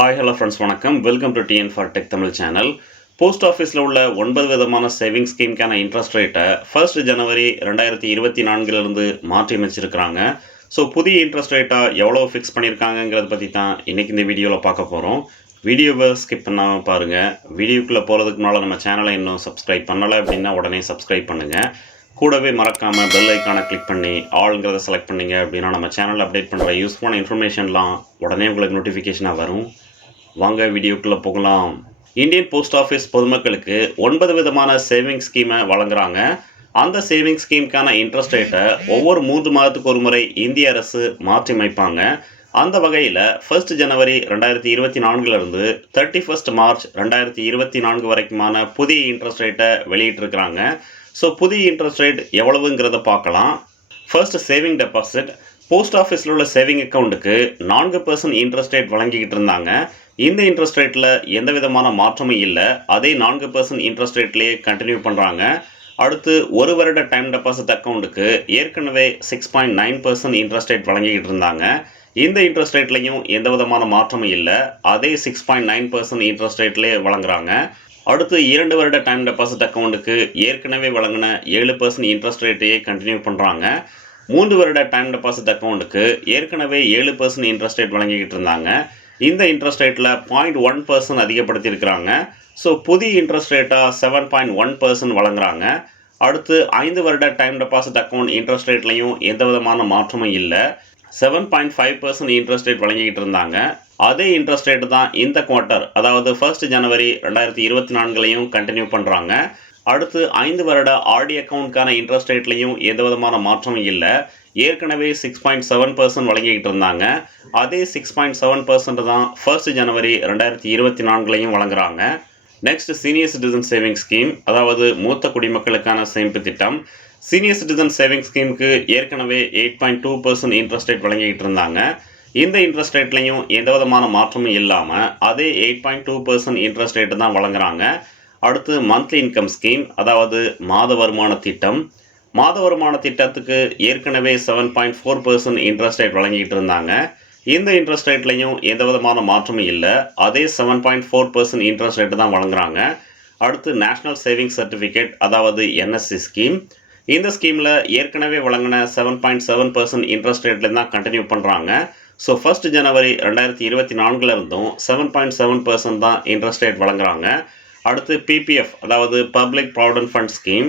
Hi hello friends வணக்கம். Welcome to TN for tech Tamil channel post ஆஃபீஸில் உள்ள ஒன்பது விதமான சேவிங்ஸ் ஸ்கீம்க்கான இன்ட்ரெஸ்ட் ரேட்டை ஃபர்ஸ்ட் ஜனவரி ரெண்டாயிரத்தி இருபத்தி நான்கிலிருந்து மாற்றி அமைச்சிருக்கிறாங்க ஸோ புதிய இன்ட்ரெஸ்ட் ரேட்டாக எவ்வளோ ஃபிக்ஸ் பண்ணியிருக்காங்கங்கிறத பற்றி தான் இன்றைக்கி இந்த வீடியோவில் பார்க்க போகிறோம் வீடியோவை ஸ்கிப் பண்ணாமல் பாருங்கள் வீடியோக்குள்ளே போகிறதுக்கு முன்னால் நம்ம சேனலை இன்னும் சப்ஸ்கிரைப் பண்ணலை அப்படின்னா உடனே சப்ஸ்கிரைப் பண்ணுங்கள் கூடவே மறக்காமல் பெல் ஐக்கானை கிளிக் பண்ணி ஆளுங்கிறத செலக்ட் பண்ணீங்க அப்படின்னா நம்ம சேனலில் அப்டேட் பண்ணுற யூஸ்ஃபுல்லான இன்ஃபர்மேஷன்லாம் உடனே உங்களுக்கு நோட்டிஃபிகேஷனாக வரும். வாங்க வீடியோக்குள்ளே போகலாம். இந்தியன் போஸ்ட் ஆஃபீஸ் பொதுமக்களுக்கு ஒன்பது விதமான சேவிங்ஸ் ஸ்கீமை வழங்குறாங்க. அந்த சேவிங்ஸ் ஸ்கீமுக்கான இன்ட்ரெஸ்ட் ரேட்டை ஒவ்வொரு மூன்று மாதத்துக்கு ஒரு முறை இந்திய அரசு மாற்றி அமைப்பாங்க. அந்த வகையில் ஃபர்ஸ்ட் ஜனவரி ரெண்டாயிரத்தி இருபத்தி நான்குலேருந்து தேர்ட்டி ஃபர்ஸ்ட் மார்ச் ரெண்டாயிரத்தி இருபத்தி நான்கு வரைக்குமான புதிய இன்ட்ரெஸ்ட் ரேட்டை வெளியிட்டிருக்கிறாங்க. ஸோ புதிய இன்ட்ரெஸ்ட் ரேட் எவ்வளவுங்கிறத பார்க்கலாம். ஃபர்ஸ்ட் சேவிங் டெபாசிட் போஸ்ட் ஆஃபீஸில் உள்ள சேவிங் அக்கௌண்ட்டுக்கு நான்கு பர்சன்ட் இன்ட்ரெஸ்ட் ரேட் வழங்கிக்கிட்டு இருந்தாங்க. இந்த இன்ட்ரெஸ்ட் ரேட்டில் எந்த விதமான மாற்றமும் இல்லை. அதே நான்கு பர்சன்ட் இன்ட்ரெஸ்ட் ரேட்லேயே கண்டினியூ பண்ணுறாங்க அடுத்து ஒரு வருட டைம் டெபாசிட் அக்கௌண்ட்டுக்கு ஏற்கனவே six point nine percent interest rate வழங்கிக்கிட்டு இருந்தாங்க. இந்த இன்ட்ரெஸ்ட் ரேட்லையும் எந்த விதமான மாற்றமும் இல்லை. அதே six point nine percent interest ரேட்லேயே வழங்குறாங்க. அடுத்து இரண்டு வருட டைம் டெபாசிட் அக்கௌண்ட்டுக்கு ஏற்கனவே வழங்கின ஏழு பர்சன்ட் இன்ட்ரெஸ்ட் ரேட்டையே கண்டினியூ பண்ணுறாங்க மூன்று வருட டைம் டெபாசிட் அக்கௌண்ட்டுக்கு ஏற்கனவே ஏழு பர்சன்ட் இன்ட்ரெஸ்ட் ரேட் வழங்கிக்கிட்டு இருந்தாங்க. இந்த இன்ட்ரெஸ்ட் ரேட்டில் பாயிண்ட் ஒன் பர்சன்ட் அதிகப்படுத்தியிருக்கிறாங்க. ஸோ புதிய இன்ட்ரெஸ்ட் ரேட்டாக செவன் பாயிண்ட் ஒன் பர்சன்ட் வழங்குறாங்க. அடுத்து ஐந்து வருட டைம் டெபாசிட் அக்கௌண்ட் இன்ட்ரெஸ்ட் ரேட்லையும் எந்த விதமான மாற்றமும் இல்லை. Seven point five percent interest rate வழங்கிக்கிட்டு இருந்தாங்க. அதே இன்ட்ரெஸ்ட் ரேட்டு தான் இந்த குவார்ட்டர் அதாவது ஃபர்ஸ்ட் ஜனவரி ரெண்டாயிரத்தி இருபத்தி நான்குலையும் கண்டினியூ பண்ணுறாங்க அடுத்து ஐந்து வருட ஆர்டி அக்கௌண்ட்கான இன்ட்ரெஸ்ட் ரேட்லையும் எந்த விதமான மாற்றமும் இல்லை. ஏற்கனவே சிக்ஸ் பாயிண்ட் செவன் பர்சன்ட் வழங்கிக்கிட்டு இருந்தாங்க. அதே சிக்ஸ் பாயிண்ட் செவன் பர்சன்ட் தான் ஃபர்ஸ்ட் ஜனவரி ரெண்டாயிரத்தி இருபத்தி நான்குலையும் வழங்குறாங்க. Next senior citizen saving scheme அதாவது மூத்த குடிமக்களுக்கான சேமிப்பு திட்டம். சீனியர் சிட்டிசன் சேவிங் ஸ்கீமுக்கு ஏற்கனவே eight point two percent interest rate வழங்கிக்கிட்டு இருந்தாங்க. இந்த இன்ட்ரெஸ்ட் ரேட்லையும் எந்த விதமான மாற்றமும் இல்லாமல் அதே eight point two percent interest rate தான் வழங்குறாங்க. அடுத்து மந்த்லி இன்கம் ஸ்கீம் அதாவது மாத வருமான திட்டம். மாத வருமான திட்டத்துக்கு ஏற்கனவே seven point four percent interest rate வழங்கிட்டு இருந்தாங்க. இந்த இன்ட்ரெஸ்ட் ரேட்லையும் எந்த விதமான மாற்றமும் இல்லை. அதே seven point four percent interest rate தான் வழங்குறாங்க. அடுத்து நேஷ்னல் சேவிங்ஸ் சர்டிஃபிகேட் அதாவது என்எஸ்சி ஸ்கீம் இந்த ஸ்கீமில் ஏற்கனவே வழங்கின seven point seven percent interest ரேட்லேருந்து தான் கண்டினியூ பண்ணுறாங்க ஸோ ஃபர்ஸ்ட் ஜனவரி ரெண்டாயிரத்தி இருபத்தி நான்குலேருந்தும் செவன் பாயிண்ட் செவன் பர்சன்ட் தான் இன்ட்ரெஸ்ட் ரேட் வழங்குறாங்க. அடுத்து பிபிஎஃப் அதாவது பப்ளிக் ப்ராவிடன்ட் ஃபண்ட் ஸ்கீம்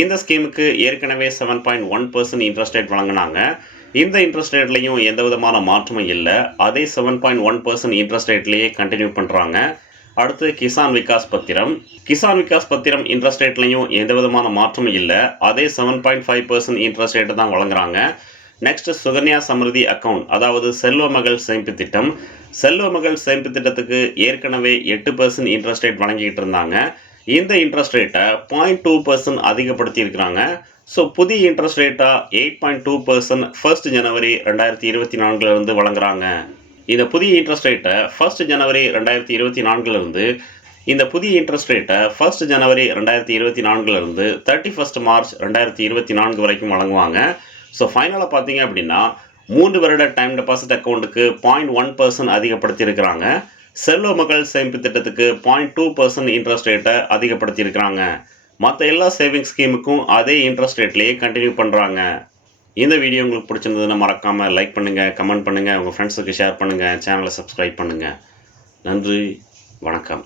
இந்த ஸ்கீமுக்கு ஏற்கனவே seven point one percent interest rate வழங்கினாங்க. இந்த இன்ட்ரெஸ்ட் ரேட்லையும் எந்த விதமான மாற்றமும் இல்லை. அதே seven point one percent interest ரேட்லேயே continue பண்ணுறாங்க அடுத்து கிசான் விகாஸ் பத்திரம் கிசான் விகாஸ் பத்திரம் இன்ட்ரெஸ்ட் ரேட்லையும் எந்த விதமான மாற்றமும் இல்லை. அதே seven point five percent interest rate தான் வழங்குறாங்க. நெக்ஸ்ட் சுகன்யா சமிருதி அக்கௌண்ட் அதாவது செல்வ மகள் சேமிப்பு திட்டம். செல்வ மகள் சேமிப்பு திட்டத்துக்கு ஏற்கனவே எட்டு பர்சன்ட் இன்ட்ரெஸ்ட் ரேட் வழங்கிட்டு இருந்தாங்க. இந்த இன்ட்ரெஸ்ட் ரேட்டை பாயிண்ட் டூ பர்சன்ட் அதிகப்படுத்தி இருக்கிறாங்க. ஸோ புதிய இன்ட்ரெஸ்ட் ரேட்டாக eight point two percent first ஜனவரி ரெண்டாயிரத்தி இருபத்தி நான்குலேருந்து வழங்குறாங்க. இந்த புதிய இன்ட்ரெஸ்ட் ரேட்டை ஃபர்ஸ்ட் ஜனவரி ரெண்டாயிரத்தி இருபத்தி நான்குலேருந்து இந்த புதிய இன்ட்ரெஸ்ட் ரேட்டை ஃபர்ஸ்ட் ஜனவரி ரெண்டாயிரத்தி இருபத்தி நான்குலேருந்து தேர்ட்டி ஃபர்ஸ்ட் மார்ச் ரெண்டாயிரத்தி இருபத்தி நான்கு வரைக்கும் வழங்குவாங்க. ஸோ ஃபைனலாக பார்த்தீங்க அப்படின்னா மூன்று வருட டைம் டெபாசிட் அக்கௌண்ட்டுக்கு பாயிண்ட் ஒன் பர்சன்ட் அதிகப்படுத்தியிருக்கிறாங்க. செல்வ மகள் சேமிப்பு திட்டத்துக்கு பாயிண்ட் டூ பர்சன்ட் இன்ட்ரெஸ்ட் ரேட்டை அதிகப்படுத்தியிருக்கிறாங்க. மற்ற எல்லா சேவிங்ஸ் ஸ்கீமுக்கும் அதே இன்ட்ரெஸ்ட் ரேட்லேயே கண்டினியூ பண்ணுறாங்க இந்த வீடியோ உங்களுக்கு பிடிச்சிருந்ததுன்னா மறக்காமல் லைக் பண்ணுங்கள் கமெண்ட் பண்ணுங்கள் உங்கள் ஃப்ரெண்ட்ஸுக்கு ஷேர் பண்ணுங்கள் சேனலை சப்ஸ்கிரைப் பண்ணுங்கள் நன்றி வணக்கம்.